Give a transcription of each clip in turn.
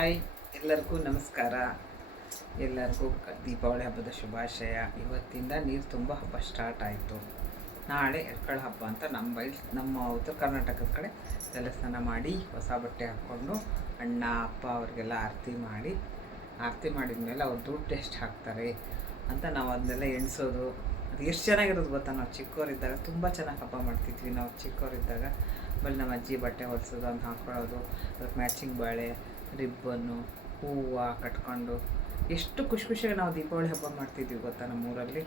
Hi, ಎಲ್ಲರಿಗೂ ನಮಸ್ಕಾರ. ಎಲ್ಲರಿಗೂ ದೀಪಾವಳಿ ಹಬ್ಬದ ಶುಭಾಶಯ. ಇವತ್ತಿಂದ ನೀರು ತುಂಬ ಹಬ್ಬ ಸ್ಟಾರ್ಟ್ ಆಯಿತು. ನಾಳೆ ಎರ್ಕಳ ಹಬ್ಬ ಅಂತ ನಮ್ಮ ಉತ್ತರ ಕರ್ನಾಟಕದ ಕಡೆ ಸ್ನಾನ ಮಾಡಿ ಹೊಸ ಬಟ್ಟೆ ಹಾಕ್ಕೊಂಡು ಅಣ್ಣ ಅಪ್ಪ ಅವ್ರಿಗೆಲ್ಲ ಆರತಿ ಮಾಡಿದ ಮೇಲೆ ಅವ್ರು ದುಡ್ಡು ಎಷ್ಟು ಹಾಕ್ತಾರೆ ಅಂತ ನಾವು ಅದನ್ನೆಲ್ಲ ಎಣಿಸೋದು. ಅದು ಎಷ್ಟು ಚೆನ್ನಾಗಿರೋದು ಗೊತ್ತಾ. ನಾವು ಚಿಕ್ಕವರಿದ್ದಾಗ ತುಂಬ ಚೆನ್ನಾಗಿ ಹಬ್ಬ ಮಾಡ್ತಿದ್ವಿ. ನಾವು ಚಿಕ್ಕವರಿದ್ದಾಗ ಬರೀ ನಮ್ಮ ಅಜ್ಜಿ ಬಟ್ಟೆ ಹೊಲಿಸೋದು, ಅದನ್ನ ಹಾಕ್ಕೊಳ್ಳೋದು, ಅದಕ್ಕೆ ಮ್ಯಾಚಿಂಗ್ ಬಾಳೆ, ರಿಬ್ಬನ್ನು, ಹೂವು ಕಟ್ಕೊಂಡು ಎಷ್ಟು ಖುಷಿಯಾಗಿ ನಾವು ದೀಪಾವಳಿ ಹಬ್ಬ ಮಾಡ್ತಿದ್ವಿ ಗೊತ್ತಾ. ನಮ್ಮೂರಲ್ಲಿ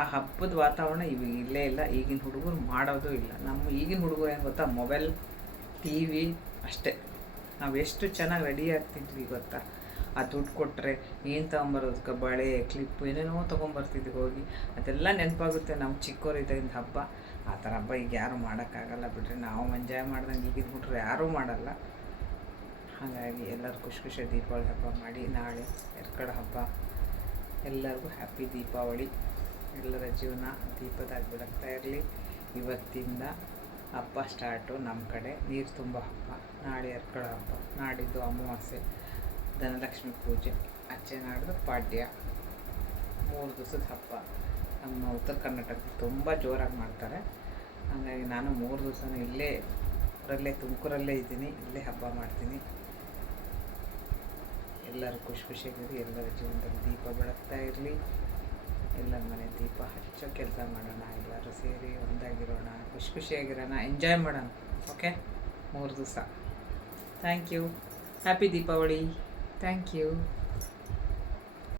ಆ ಹಬ್ಬದ ವಾತಾವರಣ ಇಲ್ಲೇ ಇಲ್ಲ. ಈಗಿನ ಹುಡುಗರು ಮಾಡೋದು ಇಲ್ಲ. ನಮ್ಮ ಈಗಿನ ಹುಡುಗರು ಏನು ಗೊತ್ತಾ, ಮೊಬೈಲ್, ಟಿ ವಿ ಅಷ್ಟೇ. ನಾವು ಎಷ್ಟು ಚೆನ್ನಾಗಿ ರೆಡಿ ಆಗ್ತಿದ್ವಿ ಗೊತ್ತಾ. ಆ ದುಡ್ಡು ಕೊಟ್ಟರೆ ಏನು ತೊಗೊಂಬರೋದಕ್ಕೆ ಬಳೆ, ಕ್ಲಿಪ್ಪು ಏನೇನೋ ತೊಗೊಂಬರ್ತಿದ್ವಿ ಹೋಗಿ. ಅದೆಲ್ಲ ನೆನಪಾಗುತ್ತೆ ನಮ್ಮ ಚಿಕ್ಕವರಿದ್ದ ಹಬ್ಬ. ಆ ಥರ ಹಬ್ಬ ಈಗ ಯಾರೂ ಮಾಡೋಕ್ಕಾಗಲ್ಲ ಬಿಟ್ಟರೆ. ನಾವು ಎಂಜಾಯ್ ಮಾಡ್ದಂಗೆ ಈಗಿನ ಹುಡುಗರು ಯಾರೂ ಮಾಡಲ್ಲ. ಹಾಗಾಗಿ ಎಲ್ಲರೂ ಖುಷಿ ದೀಪಾವಳಿ ಹಬ್ಬ ಮಾಡಿ. ನಾಳೆ ಎರ್ಕಡ ಹಬ್ಬ. ಎಲ್ಲರಿಗೂ ಹ್ಯಾಪಿ ದೀಪಾವಳಿ. ಎಲ್ಲರ ಜೀವನ ದೀಪದಾಗಿ ಬೆಳಗ್ತಾ ಇರಲಿ. ಇವತ್ತಿಂದ ಹಬ್ಬ ಸ್ಟಾರ್ಟು ನಮ್ಮ ಕಡೆ. ನೀರು ತುಂಬ ಹಬ್ಬ. ನಾಳೆ ಎರ್ಕಡ ಹಬ್ಬ, ನಾಡಿದ್ದು ಅಮಾವಾಸ್ಯೆ, ಧನಲಕ್ಷ್ಮಿ ಪೂಜೆ, ಅಚ್ಚೆ ನಾಡ್ದು ಪಾಡ್ಯ. 3 ದಿವಸದ ಹಬ್ಬ ನಮ್ಮ ಉತ್ತರ ಕರ್ನಾಟಕದಲ್ಲಿ ತುಂಬ ಜೋರಾಗಿ ಮಾಡ್ತಾರೆ. ಹಾಗಾಗಿ ನಾನು 3 ದಿವಸನೂ ಇಲ್ಲೇ ತುಮಕೂರಲ್ಲೇ ಇದ್ದೀನಿ. ಇಲ್ಲೇ ಹಬ್ಬ ಮಾಡ್ತೀನಿ. ಎಲ್ಲರೂ ಖುಷಿಯಾಗಿರಿ. ಎಲ್ಲರ ಜೀವನದಲ್ಲಿ ದೀಪ ಬೆಳಗ್ತಾ ಇರಲಿ. ಎಲ್ಲರ ಮನೆ ದೀಪ ಹಚ್ಚೋ ಕೆಲಸ ಮಾಡೋಣ. ಎಲ್ಲರೂ ಸೇರಿ ಒಂದಾಗಿರೋಣ, ಖುಷಿಯಾಗಿರೋಣ, ಎಂಜಾಯ್ ಮಾಡೋಣ. ಓಕೆ, 3 ದಿವಸ. Thank you. Happy Deepavali. Thank you.